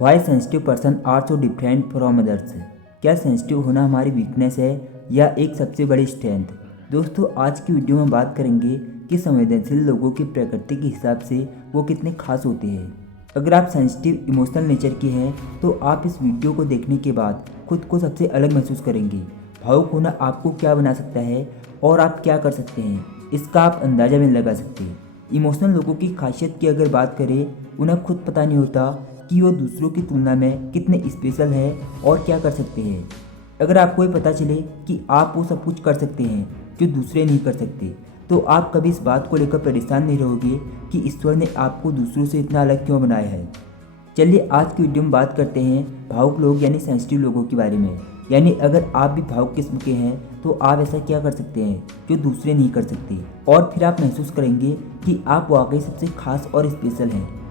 Y sensitive person are so different from others. क्या sensitive होना हमारी वीकनेस है या एक सबसे बड़ी स्ट्रेंथ? दोस्तों, आज की वीडियो में बात करेंगे कि संवेदनशील लोगों की प्रकृति के हिसाब से वो कितने खास होते हैं। अगर आप सेंसिटिव इमोशनल नेचर के हैं तो आप इस वीडियो को देखने के बाद खुद को सबसे अलग महसूस करेंगे। भावुक होना आपको क्या बना सकता है और आप क्या कर सकते हैं, इसका आप अंदाज़ा भी नहीं लगा सकते। इमोशनल लोगों की खासियत की अगर बात करें, उन्हें खुद पता नहीं होता कि वो दूसरों की तुलना में कितने स्पेशल है और क्या कर सकते हैं। अगर आपको ये पता चले कि आप वो सब कुछ कर सकते हैं जो दूसरे नहीं कर सकते, तो आप कभी इस बात को लेकर परेशान नहीं रहोगे कि ईश्वर ने आपको दूसरों से इतना अलग क्यों बनाया है। चलिए आज की वीडियो में बात करते हैं भावुक लोग यानी सेंसिटिव लोगों के बारे में। यानी अगर आप भी भावुक किस्म के हैं तो आप ऐसा क्या कर सकते हैं जो दूसरे नहीं कर सकते, और फिर आप महसूस करेंगे कि आप वाकई सबसे खास और स्पेशल हैं।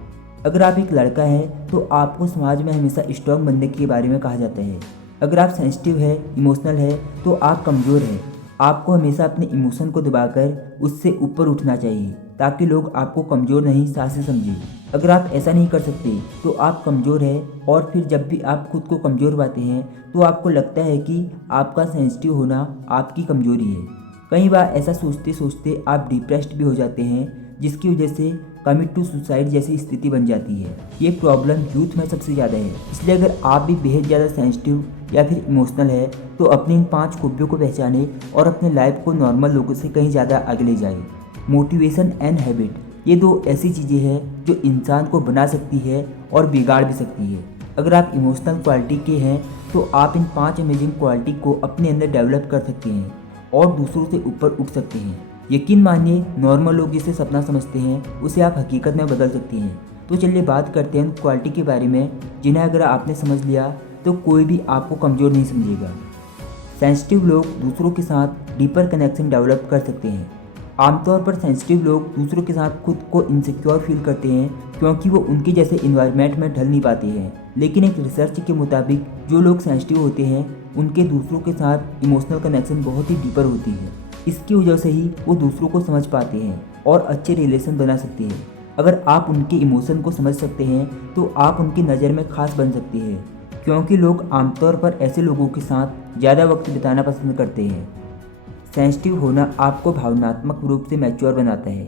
अगर आप एक लड़का हैं तो आपको समाज में हमेशा स्ट्रॉन्ग बनने के बारे में कहा जाता है। अगर आप सेंसिटिव है, इमोशनल है, तो आप कमज़ोर हैं। आपको हमेशा अपने इमोशन को दबाकर उससे ऊपर उठना चाहिए ताकि लोग आपको कमज़ोर नहीं साहसी समझें। अगर आप ऐसा नहीं कर सकते तो आप कमज़ोर हैं, और फिर जब भी आप खुद को कमज़ोर पाते हैं तो आपको लगता है कि आपका सेंसिटिव होना आपकी कमज़ोरी है। कई बार ऐसा सोचते सोचते आप डिप्रेस्ड भी हो जाते हैं, जिसकी वजह से कमिट टू सुसाइड जैसी स्थिति बन जाती है। ये प्रॉब्लम यूथ में सबसे ज़्यादा है। इसलिए अगर आप भी बेहद ज़्यादा सेंसिटिव या फिर इमोशनल है तो अपनी इन 5 खूबियों को पहचाने और अपने लाइफ को नॉर्मल लोगों से कहीं ज़्यादा आगे ले जाए। मोटिवेशन एंड हैबिट, ये 2 ऐसी चीज़ें हैं जो इंसान को बना सकती है और बिगाड़ भी सकती है। अगर आप इमोशनल क्वालिटी के हैं तो आप इन 5 अमेजिंग क्वालिटी को अपने अंदर डेवलप कर सकते हैं और दूसरों से ऊपर उठ सकते हैं। यकीन मानिए, नॉर्मल लोग जिसे सपना समझते हैं उसे आप हकीकत में बदल सकते हैं। तो चलिए बात करते हैं उन क्वालिटी के बारे में जिन्हें अगर आपने समझ लिया तो कोई भी आपको कमज़ोर नहीं समझेगा। सेंसिटिव लोग दूसरों के साथ डीपर कनेक्शन डेवलप कर सकते हैं। आमतौर पर सेंसिटिव लोग दूसरों के साथ खुद को इनसिक्योर फील करते हैं क्योंकि वो उनके जैसे इन्वायरमेंट में ढल नहीं पाते हैं। लेकिन एक रिसर्च के मुताबिक जो लोग सेंसिटिव होते हैं उनके दूसरों के साथ इमोशनल कनेक्शन बहुत ही डीपर होती है। इसकी वजह से ही वो दूसरों को समझ पाते हैं और अच्छे रिलेशन बना सकते हैं। अगर आप उनके इमोशन को समझ सकते हैं तो आप उनकी नज़र में खास बन सकते हैं, क्योंकि लोग आमतौर पर ऐसे लोगों के साथ ज़्यादा वक्त बिताना पसंद करते हैं। सेंसिटिव होना आपको भावनात्मक रूप से मैच्योर बनाता है।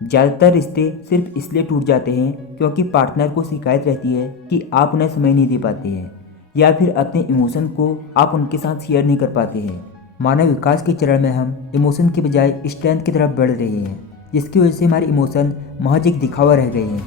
ज़्यादातर रिश्ते सिर्फ इसलिए टूट जाते हैं क्योंकि पार्टनर को शिकायत रहती है कि आप उन्हें समय नहीं दे पाते हैं, या फिर अपने इमोशन को आप उनके साथ शेयर नहीं कर पाते हैं। मानव विकास के चरण में हम इमोशन के बजाय स्ट्रेंथ की तरफ बढ़ रहे हैं, जिसकी वजह से हमारे इमोशन महज एक दिखावा रह गए हैं।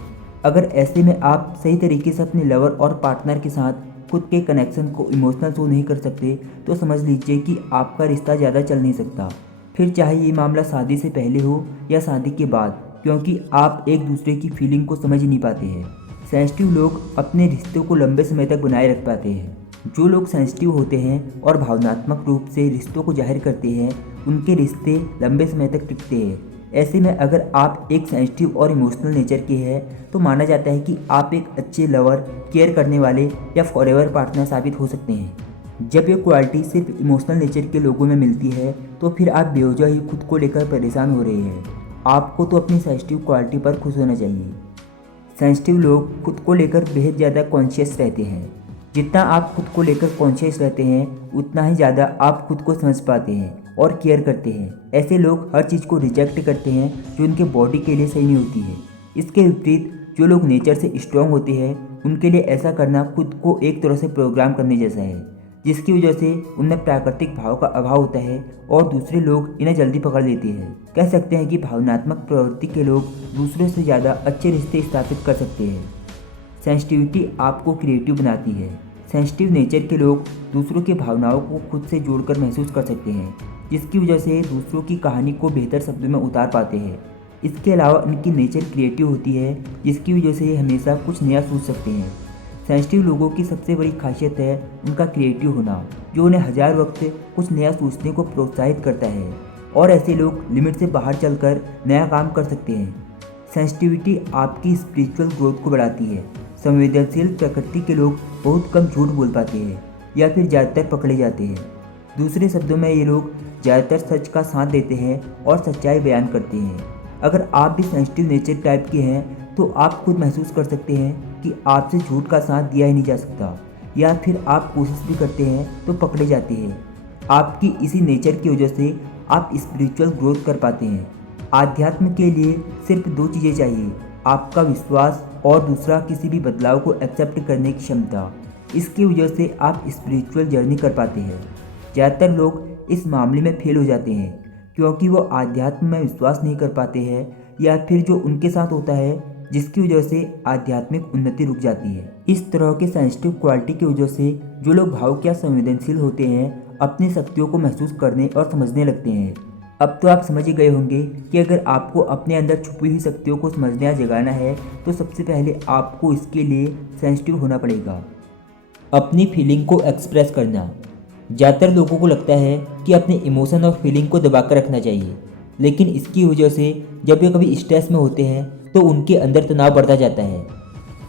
अगर ऐसे में आप सही तरीके से अपने लवर और पार्टनर के साथ खुद के कनेक्शन को इमोशनल शो नहीं कर सकते तो समझ लीजिए कि आपका रिश्ता ज़्यादा चल नहीं सकता, फिर चाहे ये मामला शादी से पहले हो या शादी के बाद, क्योंकि आप एक दूसरे की फीलिंग को समझ ही नहीं पाते हैं। सेंसिटिव लोग अपने रिश्तों को लंबे समय तक बनाए रख पाते हैं। जो लोग सेंसिटिव होते हैं और भावनात्मक रूप से रिश्तों को जाहिर करते हैं, उनके रिश्ते लंबे समय तक टिकते हैं। ऐसे में अगर आप एक सेंसिटिव और इमोशनल नेचर के हैं तो माना जाता है कि आप एक अच्छे लवर, केयर करने वाले या फॉरएवर पार्टनर साबित हो सकते हैं। जब ये क्वालिटी सिर्फ इमोशनल नेचर के लोगों में मिलती है तो फिर आप बेवजह ही खुद को लेकर परेशान हो रहे हैं। आपको तो अपनी सेंसिटिव क्वालिटी पर खुश होना चाहिए। सेंसिटिव लोग खुद को लेकर बेहद ज़्यादा कॉन्शियस रहते हैं। जितना आप खुद को लेकर कॉन्शियस रहते हैं उतना ही ज़्यादा आप खुद को समझ पाते हैं और केयर करते हैं। ऐसे लोग हर चीज़ को रिजेक्ट करते हैं जो उनके बॉडी के लिए सही नहीं होती है। इसके विपरीत जो लोग नेचर से स्ट्रांग होते हैं उनके लिए ऐसा करना खुद को एक तरह से प्रोग्राम करने जैसा है, जिसकी वजह से उनमें प्राकृतिक भाव का अभाव होता है और दूसरे लोग इन्हें जल्दी पकड़ लेते हैं। कह सकते हैं कि भावनात्मक प्रवृत्ति के लोग दूसरों से ज़्यादा अच्छे रिश्ते स्थापित कर सकते हैं। सेंसिटिविटी आपको क्रिएटिव बनाती है। सेंसिटिव नेचर के लोग दूसरों की भावनाओं को खुद से जोड़कर महसूस कर सकते हैं, जिसकी वजह से दूसरों की कहानी को बेहतर शब्दों में उतार पाते हैं। इसके अलावा इनकी नेचर क्रिएटिव होती है, जिसकी वजह से ये हमेशा कुछ नया सोच सकते हैं। सेंसिटिव लोगों की सबसे बड़ी खासियत है उनका क्रिएटिव होना, जो उन्हें हज़ार वक्त कुछ नया सोचने को प्रोत्साहित करता है, और ऐसे लोग लिमिट से बाहर चलकर नया काम कर सकते हैं। सेंसिटिविटी आपकी स्पिरिचुअल ग्रोथ को बढ़ाती है। संवेदनशील प्रकृति के लोग बहुत कम झूठ बोल पाते हैं या फिर ज़्यादातर पकड़े जाते हैं। दूसरे शब्दों में ये लोग ज़्यादातर सच का साथ देते हैं और सच्चाई बयान करते हैं। अगर आप भी सेंसिटिव नेचर टाइप के हैं तो आप खुद महसूस कर सकते हैं कि आपसे झूठ का साथ दिया ही नहीं जा सकता, या फिर आप कोशिश भी करते हैं तो पकड़े जाते हैं। आपकी इसी नेचर की वजह से आप स्पिरिचुअल ग्रोथ कर पाते हैं। आध्यात्म के लिए सिर्फ दो चीज़ें चाहिए, आपका विश्वास और दूसरा किसी भी बदलाव को एक्सेप्ट करने की क्षमता। इसकी वजह से आप स्पिरिचुअल जर्नी कर पाते हैं। ज़्यादातर लोग इस मामले में फेल हो जाते हैं क्योंकि वो आध्यात्म में विश्वास नहीं कर पाते हैं, या फिर जो उनके साथ होता है जिसकी वजह से आध्यात्मिक उन्नति रुक जाती है। इस तरह के सेंसिटिव क्वालिटी की वजह से जो लोग भावुक या संवेदनशील होते हैं अपनी शक्तियों को महसूस करने और समझने लगते हैं। अब तो आप समझ ही गए होंगे कि अगर आपको अपने अंदर छुपी हुई शक्तियों को समझना या जगाना है तो सबसे पहले आपको इसके लिए सेंसिटिव होना पड़ेगा। अपनी फीलिंग को एक्सप्रेस करना। ज़्यादातर लोगों को लगता है कि अपने इमोशन और फीलिंग को दबा कर रखना चाहिए, लेकिन इसकी वजह से जब वे कभी स्ट्रेस में होते हैं तो उनके अंदर तनाव बढ़ता जाता है।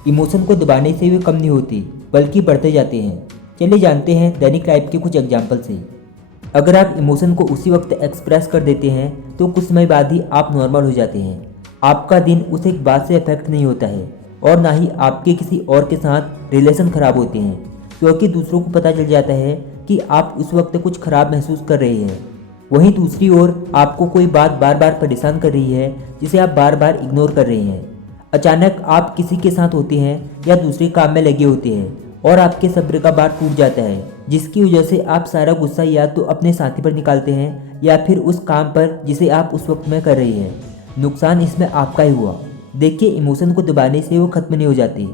इमोशन को दबाने से वे कम नहीं होते बल्कि बढ़ते जाते हैं। चलिए जानते हैं दैनिक लाइफ के कुछ एग्जाम्पल से। अगर आप इमोशन को उसी वक्त एक्सप्रेस कर देते हैं तो कुछ समय बाद ही आप नॉर्मल हो जाते हैं। आपका दिन उस एक बात से इफेक्ट नहीं होता है और ना ही आपके किसी और के साथ रिलेशन खराब होते हैं, क्योंकि दूसरों को पता चल जाता है कि आप उस वक्त कुछ खराब महसूस कर रहे हैं। वहीं दूसरी ओर आपको कोई बात बार बार परेशान कर रही है जिसे आप बार बार इग्नोर कर रहे हैं। अचानक आप किसी के साथ होते हैं या दूसरे काम में लगे होते हैं और आपके सब्र का बार टूट जाता है, जिसकी वजह से आप सारा गुस्सा या तो अपने साथी पर निकालते हैं या फिर उस काम पर जिसे आप उस वक्त में कर रहे हैं। नुकसान इसमें आपका ही हुआ। देखिए, इमोशन को दबाने से वो खत्म नहीं हो जाते।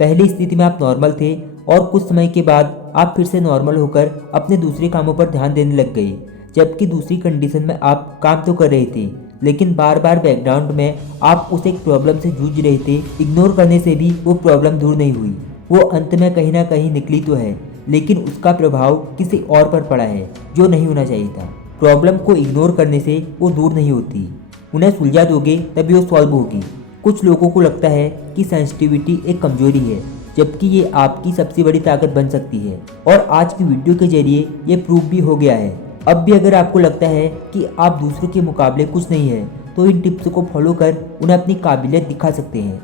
पहली स्थिति में आप नॉर्मल थे और कुछ समय के बाद आप फिर से नॉर्मल होकर अपने दूसरे कामों पर ध्यान देने लग गए, जबकि दूसरी कंडीशन में आप काम तो कर रहे थे लेकिन बार बार बैकग्राउंड में आप उस एक प्रॉब्लम से जूझ रहे थे। इग्नोर करने से भी वो प्रॉब्लम दूर नहीं हुई, वो अंत में कहीं ना कहीं निकली तो है, लेकिन उसका प्रभाव किसी और पर पड़ा है जो नहीं होना चाहिए था। प्रॉब्लम को इग्नोर करने से वो दूर नहीं होती, उन्हें सुलझा दोगे तभी वो सॉल्व होगी। कुछ लोगों को लगता है कि सेंसिटिविटी एक कमजोरी है, जबकि ये आपकी सबसे बड़ी ताकत बन सकती है और आज की वीडियो के जरिए ये प्रूव भी हो गया है। अब भी अगर आपको लगता है कि आप दूसरों के मुकाबले कुछ नहीं है तो इन टिप्स को फॉलो कर उन्हें अपनी काबिलियत दिखा सकते हैं।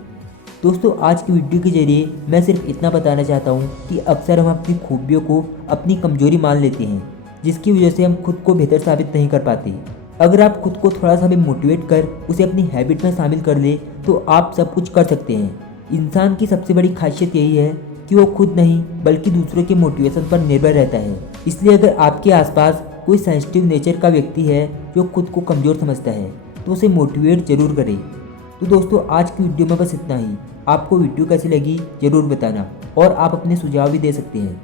दोस्तों, आज की वीडियो के जरिए मैं सिर्फ इतना बताना चाहता हूँ कि अक्सर हम अपनी खूबियों को अपनी कमजोरी मान लेते हैं, जिसकी वजह से हम खुद को बेहतर साबित नहीं कर पाते। अगर आप खुद को थोड़ा सा भी मोटिवेट कर उसे अपनी हैबिट में शामिल कर ले तो आप सब कुछ कर सकते हैं। इंसान की सबसे बड़ी खासियत यही है कि वो खुद नहीं बल्कि दूसरों के मोटिवेशन पर निर्भर रहता है। इसलिए अगर आपके आसपास कोई सेंसिटिव नेचर का व्यक्ति है जो खुद को कमज़ोर समझता है तो उसे मोटिवेट जरूर करें। तो दोस्तों, आज की वीडियो में बस इतना ही। आपको वीडियो कैसी लगी ज़रूर बताना और आप अपने सुझाव भी दे सकते हैं।